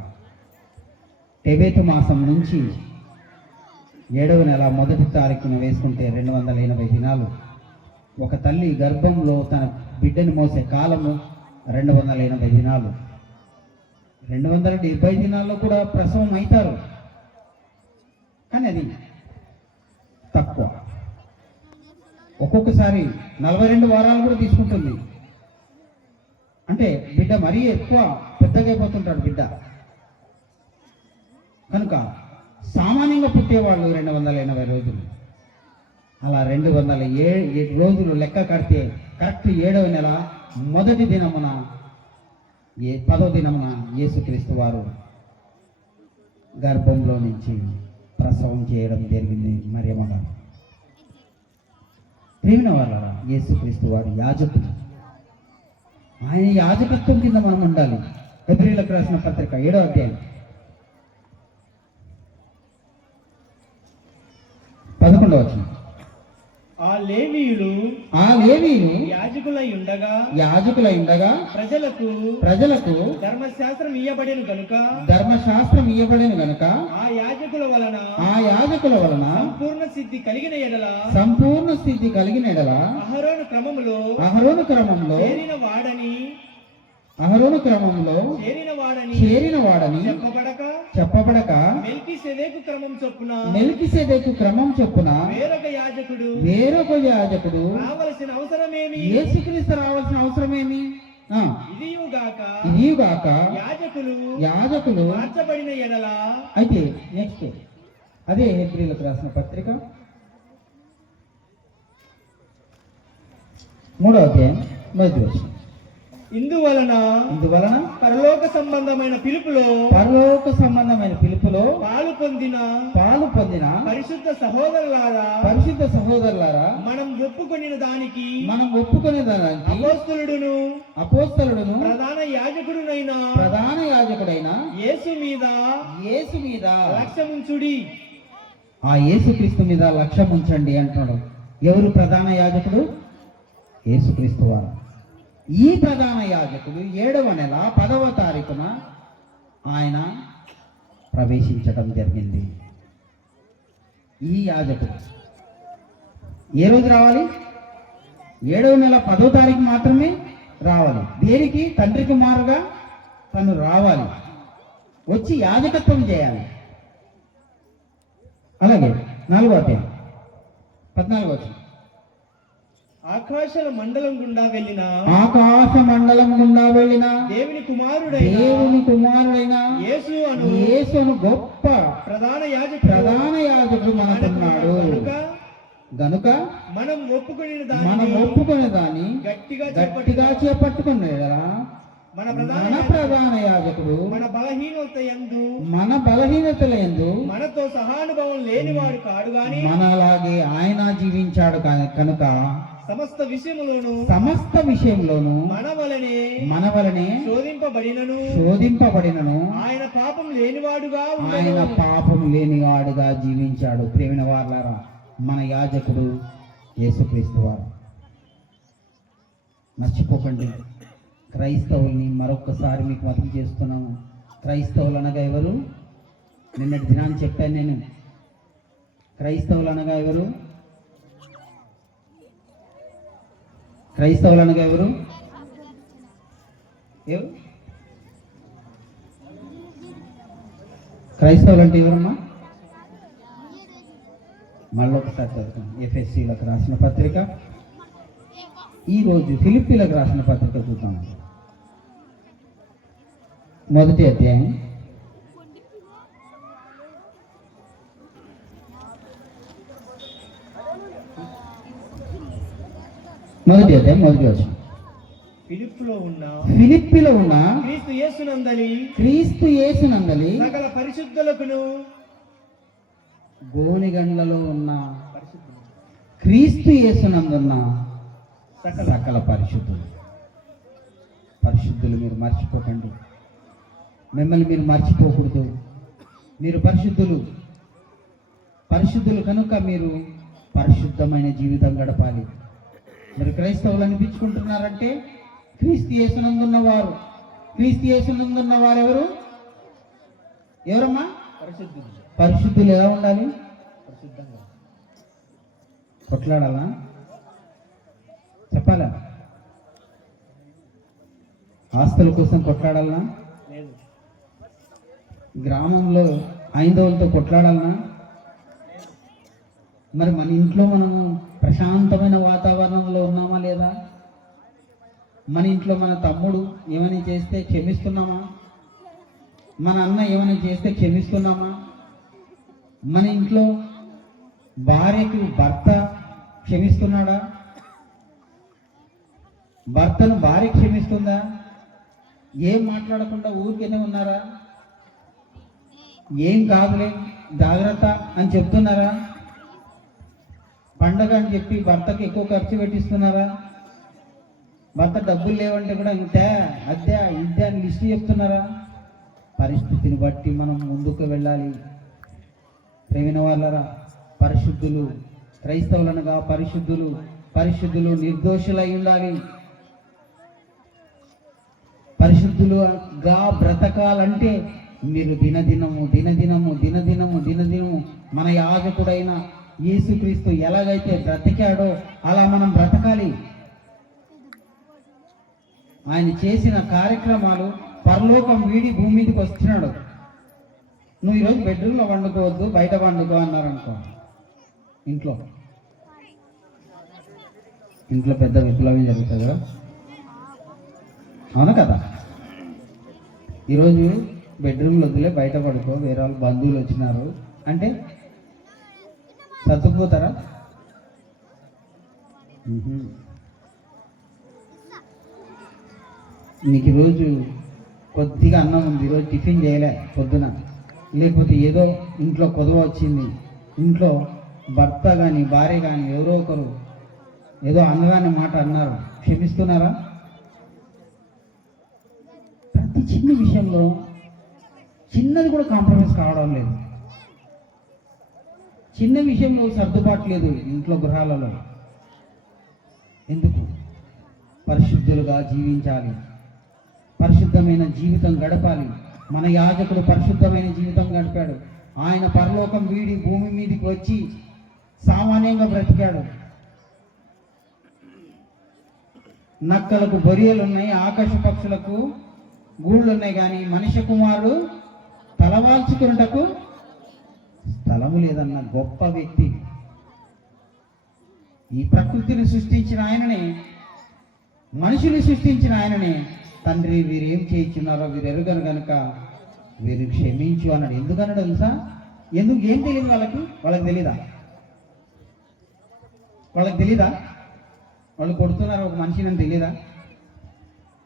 టెబేతు మాసం నుంచి 7వ నెల 1వ తారీఖున వేసుకుంటే 280 దినాలు. ఒక తల్లి గర్భంలో తన బిడ్డను మోసే కాలము 280 దినాలు. 270 దినాల్లో కూడా ప్రసవం అవుతారు, కానీ అది తక్కువ. ఒక్కొక్కసారి 42 వారాలు కూడా తీసుకుంటుంది. అంటే బిడ్డ మరీ ఎక్కువ పెద్దగా అయిపోతుంటాడు బిడ్డ. కనుక సామాన్యంగా పుట్టేవాళ్ళు 280 రోజులు. అలా 207 రోజులు లెక్క కడితే కరెక్ట్ 7వ నెల 1వ దినమున 10వ దినమున యేసుక్రీస్తు వారు గర్భంలో నుంచి ప్రసవం చేయడం జరిగింది మరియమ్మ గారు. ప్రేమిన వాళ్ళరా, యేసుక్రీస్తు వారు యాజకుడు. ఆయన యాజకత్వం కింద మనం ఉండాలి. హెబ్రీయులకు రాసిన పత్రిక 7వ అధ్యాయం 11వ వచనం. ఆ లేవీయులు యాజకులై ఉండగా ప్రజలకు ధర్మశాస్త్రం ఇయ్యబడెను గనుక ఆ యాజకుల వలన సంపూర్ణ సిద్ధి కలిగిన ఎడల అహరోను క్రమములో చేరిన వాడని చెప్పబడక మెల్కీసెదెకు క్రమం చొప్పున వేరొక యాజకుడు రావాల్సిన అవసరమేమి? ఇదియుగాక యాజకులు మార్చబడిన ఎడల. అయితే నెక్స్ట్ అదే హెబ్రీయులకు రాసిన పత్రిక 3వ అధ్యాయం 1వ వచనం. ఇందువలన పరలోక సంబంధమైన పిలుపులో పాలు పొందిన పరిశుద్ధ సహోదరులారా మనం ఒప్పుకొనిన దానికి అపోస్తలుడును ప్రధాన యాజకుడైన యేసు మీద లక్ష్యముంచుడి. ఆ యేసుక్రీస్తు మీద లక్ష్యం ఉంచండి అంటున్నాడు. ఎవరు ప్రధాన యాజకుడు? యేసుక్రీస్తు వారు. ఈ ప్రధాన యాజకుడు 7వ నెల 10వ తారీఖున ఆయన ప్రవేశించడం జరిగింది. ఈ యాజకుడు ఏ రోజు రావాలి? 7వ నెల 10వ తారీఖు మాత్రమే రావాలి. దేనికి? తండ్రి కుమారుగా తను రావాలి, వచ్చి యాజకత్వం చేయాలి. అలాగే 4వ అధ్యాయం 14వ వచనం. ఆకాశ మండలం గుండా వెళ్ళిన దేవుని కుమారుడైన యేసును గొప్ప ప్రధాన యాజకుడు మనకున్నాడు గనుక మనం ఒప్పుకునే దాన్ని గట్టిగా చేపట్టుకునేలా మన ప్రధాన యాజకుడు మన బలహీనతల యందు మనతో సహానుభవం లేనివాడు కాడు గాని మనలాగే ఆయన జీవించాడు కనుక సమస్త విషయంలోను మన వలనే శోధింపబడినను ఆయన పాపం లేనివాడుగా జీవించాడు. ప్రియమైన వారలారా, మన యాజకుడు యేసుక్రీస్తు వారు. మర్చిపోకండి. క్రైస్తవుల్ని మరొకసారి మీకు మతం చేస్తున్నాము. క్రైస్తవులు అనగా ఎవరు? నిన్నటి దినాన్ని చెప్పాను నేను. క్రైస్తవులు అనగా ఎవరు? క్రైస్తవులు అనగా ఎవరు? క్రైస్తవులు అంటే ఎవరమ్మా? మళ్ళీ ఒకసారి చదువుతాం. ఎఫ్ఎస్సీలకు రాసిన పత్రిక, ఈరోజు ఫిలిప్పీలకు రాసిన పత్రిక చూద్దాం. 1వ అధ్యాయం 1వ వచనం. ఫిలిప్పీలో ఉన్న క్రీస్తు యేసునందలి సకల పరిశుద్ధులకును, గోనిగండ్లలో ఉన్న క్రీస్తు యేసునందున్న సకల పరిశుద్ధులు మీరు మర్చిపోకండి. మిమ్మల్ని మీరు మర్చిపోకూడదు. మీరు పరిశుద్ధులు కనుక మీరు పరిశుద్ధమైన జీవితం గడపాలి. మీరు క్రైస్తవులు అనిపించుకుంటున్నారంటే క్రీస్తు యేసునందున్న వారు ఎవరమ్మా? పరిశుద్ధులు ఎలా ఉండాలి? పరిశుద్ధంగా కొట్లాడాలా? చెప్పాలా? ఆస్తుల కోసం కొట్లాడాలనా? గ్రామంలో ఐందవులతో కొట్లాడాలనా? మరి మన ఇంట్లో మనము ప్రశాంతమైన వాతావరణంలో ఉన్నామా లేదా? మన ఇంట్లో మన తమ్ముడు ఏమైనా చేస్తే క్షమిస్తున్నామా? మన అన్న ఏమైనా చేస్తే క్షమిస్తున్నామా? మన ఇంట్లో భార్యకు భర్త క్షమిస్తున్నాడా? భర్తను భార్య క్షమిస్తుందా? ఏం మాట్లాడకుండా ఊరికేనే ఉన్నారా? ఏం కాదులే జాగ్రత్త అని చెప్తున్నారా? పండగ అని చెప్పి భర్తకి ఎక్కువ ఖర్చు పెట్టిస్తున్నారా? భర్త డబ్బులు లేవంటే కూడా ఇంతే అద్దె ఇద్దే అని లిస్టు చెప్తున్నారా? పరిస్థితిని బట్టి మనం ముందుకు వెళ్ళాలి. ప్రేమిన వాళ్ళరా, పరిశుద్ధులు, క్రైస్తవులనగా పరిశుద్ధులు నిర్దోషులై ఉండాలి. పరిశుద్ధులుగా బ్రతకాలంటే మీరు దినదినము మన యాజకుడైన యేసుక్రీస్తు ఎలాగైతే బ్రతికాడో అలా మనం బ్రతకాలి. ఆయన చేసిన కార్యక్రమాలు, పరలోకం వీడి భూమి మీదకి వస్తున్నాడు. నువ్వు ఈరోజు బెడ్రూమ్లో వండుకోవద్దు, బయట వండుకో అన్నారనుకో, ఇంట్లో పెద్ద విప్లవం జరుగుతుంది కదా, అవునా కదా? ఈరోజు బెడ్రూమ్లో వద్దులే, బయట పడుకో, వేరే వాళ్ళు బంధువులు వచ్చినారు అంటే సర్దుకుపోతారా? నీకు ఈరోజు కొద్దిగా అన్నం ఉంది, ఈరోజు టిఫిన్ చేయలే పొద్దున, లేకపోతే ఏదో ఇంట్లో కొదవ వచ్చింది, ఇంట్లో భర్త కానీ భార్య కానీ ఎవరో ఒకరు ఏదో అనగానే మాట అన్నారు, క్షమిస్తున్నారా? ప్రతి చిన్న విషయంలో చిన్నది కూడా కాంప్రమైజ్ కావడం లేదు, చిన్న విషయంలో సర్దుబాటు లేదు ఇంట్లో గృహాలలో. ఎందుకు? పరిశుద్ధులుగా జీవించాలి, పరిశుద్ధమైన జీవితం గడపాలి. మన యాజకుడు పరిశుద్ధమైన జీవితం గడిపాడు. ఆయన పరలోకం వీడి భూమి మీదకి వచ్చి సామాన్యంగా బ్రతికాడు. నక్కలకు బొరియలు ఉన్నాయి, ఆకాశ పక్షులకు గూళ్ళు ఉన్నాయి, కానీ మనిషి కుమారుడు తలవాల్చుకున్నటకు స్థలము లేదన్న గొప్ప వ్యక్తి. ఈ ప్రకృతిని సృష్టించిన ఆయననే, మనుషుని సృష్టించిన ఆయననే తండ్రి వీరేం చేయించున్నారో వీరు ఎరుగరు కనుక వీరు క్షమించు అన్నాడు. ఎందుకన్నాడు తెలుసా? ఎందుకు? ఏం తెలియదు వాళ్ళకి? వాళ్ళకి తెలీదా? వాళ్ళకి తెలీదా? వాళ్ళు కొడుతున్నారు ఒక మనిషిని తెలీదా?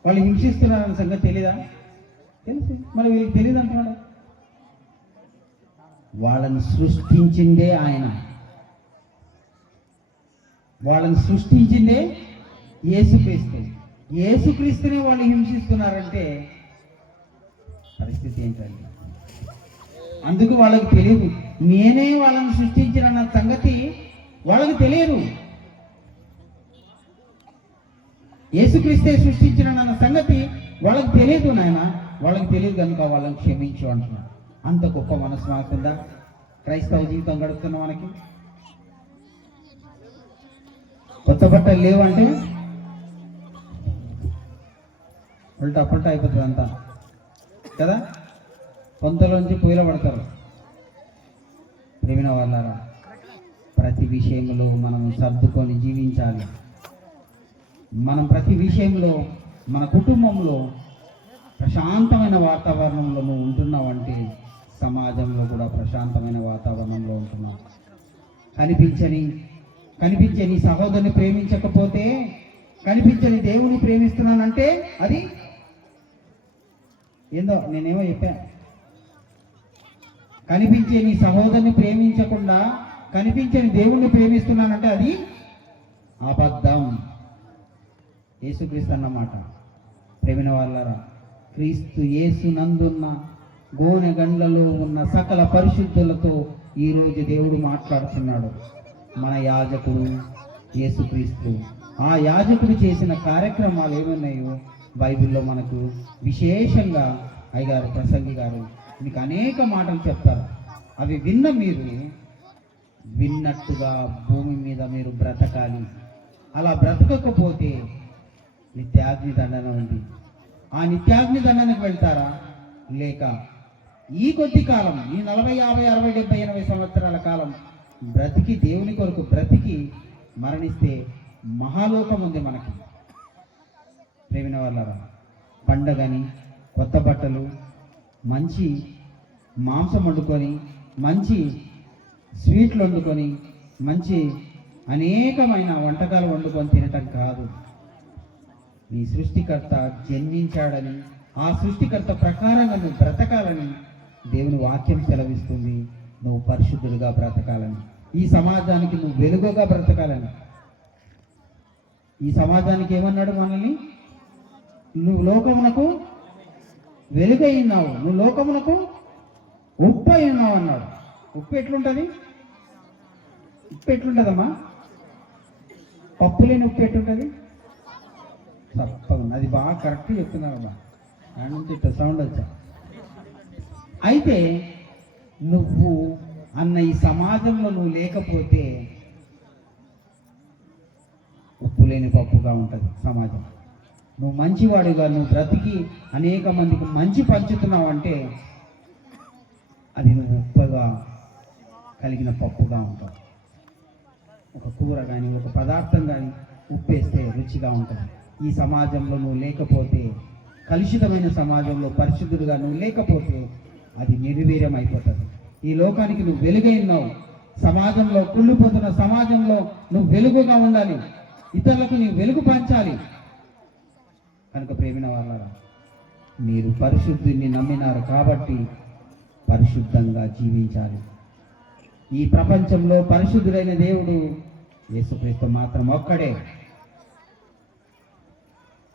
వాళ్ళు హింసిస్తున్నారన్న సంగతి తెలీదా? తెలుసు. మరి వీళ్ళకి తెలియదు అంటున్నాడు. వాళ్ళని సృష్టించిందే ఆయన, వాళ్ళని సృష్టించిందే యేసుక్రీస్తు. యేసుక్రీస్తునే వాళ్ళు హింసిస్తున్నారంటే పరిస్థితి ఏంటండి? అందుకు వాళ్ళకి తెలియదు. నేనే వాళ్ళని సృష్టించిన సంగతి వాళ్ళకి తెలియదు. యేసుక్రీస్తే సృష్టించిన సంగతి వాళ్ళకి తెలియదు నాయన. వాళ్ళకి తెలియదు కనుక వాళ్ళని క్షమించు అంటున్నాడు. అంత గొప్ప మనసు మాకుందా? క్రైస్తవ జీవితం గడుపుతున్న మనకి కొత్త బట్టలు లేవంటే ఉల్టా పల్టా అయిపోతుంది అంతా కదా. కొంతలోంచి పొయ్యిలో పడతారు. ప్రేమిన వాళ్ళారా, ప్రతి విషయంలో మనం సర్దుకొని జీవించాలి. మనం ప్రతి విషయంలో మన కుటుంబంలో ప్రశాంతమైన వాతావరణంలో నువ్వు ఉంటున్నావంటే సమాజంలో కూడా ప్రశాంతమైన వాతావరణంలో ఉంటున్నావు. కనిపించని సహోదరుని ప్రేమించకపోతే కనిపించని దేవుని ప్రేమిస్తున్నానంటే అది ఏందో నేనేమో చెప్పా. కనిపించని సహోదరుని ప్రేమించకుండా కనిపించని దేవుణ్ణి ప్రేమిస్తున్నానంటే అది అబద్ధం. యేసుక్రీస్తు అన్నమాట. ప్రేమిన వాళ్ళరా, క్రీస్తు యేసు నందున్న గోనె గండ్లలో ఉన్న సకల పరిశుద్ధులతో ఈరోజు దేవుడు మాట్లాడుతున్నాడు. మన యాజకుడు యేసుక్రీస్తు. ఆ యాజకుడు చేసిన కార్యక్రమాలు ఏమున్నాయో బైబిల్లో మనకు విశేషంగా అయ్యగారు ప్రసంగి గారు మీకు అనేక మాటలు చెప్తారు. అవి మీరు విన్నట్టుగా భూమి మీద మీరు బ్రతకాలి. అలా బ్రతకకపోతే నిత్యాగ్ని దండన ఉంది. ఆ నిత్యాగ్ని దండనకు వెళ్తారా? లేక ఈ కొద్ది కాలం, ఈ 40, 50, 60, 70, 80 సంవత్సరాల కాలం బ్రతికి దేవుని కొరకు బ్రతికి మరణిస్తే మహాలోకం ఉంది మనకి. ప్రేమిన వాళ్ళరా, పండగని, కొత్త బట్టలు, మంచి మాంసం వండుకొని, మంచి స్వీట్లు వండుకొని, మంచి అనేకమైన వంటకాలు వండుకొని తినటం కాదు. నీ సృష్టికర్త జన్మించాడని, ఆ సృష్టికర్త ప్రకారంగా నువ్వు బ్రతకాలని దేవుని వాక్యం సెలవిస్తుంది. నువ్వు పరిశుద్ధులుగా బ్రతకాలని, ఈ సమాజానికి నువ్వు వెలుగుగా బ్రతకాలని. ఈ సమాజానికి ఏమన్నాడు మనల్ని? నువ్వు లోకమునకు వెలుగై ఉన్నావు, నువ్వు లోకమునకు ఉప్పు అయి ఉన్నావు అన్నాడు. ఉప్పు ఎట్లుంటుంది? ఉప్పు ఎట్లుంటుందమ్మా? పప్పు లేని ఉప్పు ఎట్లుంటుంది? తప్పకుండా. అది బాగా కరెక్ట్ చెప్తున్నారమ్మా. దాని నుంచి ఇట్లా సౌండ్ వచ్చా. అయితే నువ్వు అన్న ఈ సమాజంలో నువ్వు లేకపోతే ఉప్పు లేని పప్పుగా ఉంటుంది సమాజం. నువ్వు మంచివాడిగా నువ్వు బ్రతికి అనేక మందికి మంచి పంచుతున్నావు అంటే అది నువ్వు ఉప్పుగా కలిగిన పప్పుగా ఉంటావు. ఒక కూర కానీ ఒక పదార్థం కానీ ఉప్పేస్తే రుచిగా ఉంటుంది. ఈ సమాజంలో నువ్వు లేకపోతే, కలుషితమైన సమాజంలో పరిశుద్ధుడుగా నువ్వు లేకపోతే అది నిర్వీర్యం అయిపోతుంది. ఈ లోకానికి నువ్వు వెలుగై ఉన్నావు. సమాజంలో కుళ్ళిపోతున్న సమాజంలో నువ్వు వెలుగుగా ఉండాలి. ఇతరులకు నీవు వెలుగు పంచాలి. కనుక ప్రేమిన వాళ్ళారా, మీరు పరిశుద్ధుని నమ్మినారు కాబట్టి పరిశుద్ధంగా జీవించాలి. ఈ ప్రపంచంలో పరిశుద్ధుడైన దేవుడు యేసుక్రీస్తు మాత్రం ఒక్కడే.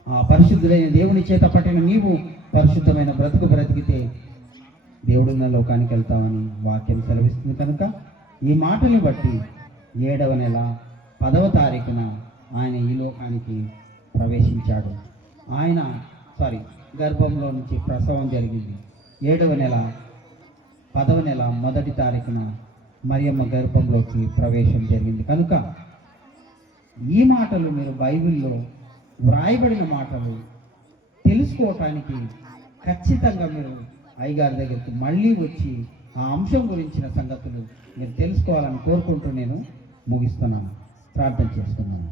ఆ పరిశుద్ధుడైన దేవుని చేత పట్టిన నీవు పరిశుద్ధమైన బ్రతుకు బ్రతికితే దేవుడున్న లోకానికి వెళ్తామని వాక్యం సెలవిస్తుంది. కనుక ఈ మాటని బట్టి 7వ నెల 10వ తారీఖున ఆయన ఈ లోకానికి ప్రవేశించాడు. గర్భంలో నుంచి ప్రసవం జరిగింది. 7వ నెల 10వ నెల 1వ తారీఖున మరియమ్మ గర్భంలోకి ప్రవేశం జరిగింది. కనుక ఈ మాటలు మీరు బైబిల్లో వ్రాయబడిన మాటలు తెలుసుకోవటానికి ఖచ్చితంగా మీరు అయ్యగారి దగ్గరికి మళ్ళీ వచ్చి ఆ అంశం గురించిన సంగతులు మీరు తెలుసుకోవాలని కోరుకుంటూ నేను ముగిస్తున్నాను. ప్రార్థన చేస్తున్నాను.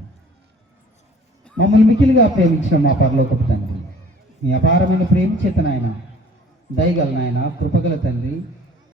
మమ్మల్ని మికిలిగా ప్రేమించిన మా పరలోకపు తండ్రి, మీ అపారమైన ప్రేమ చేత నాయన, దయగల నాయన, కృపగల తండ్రి,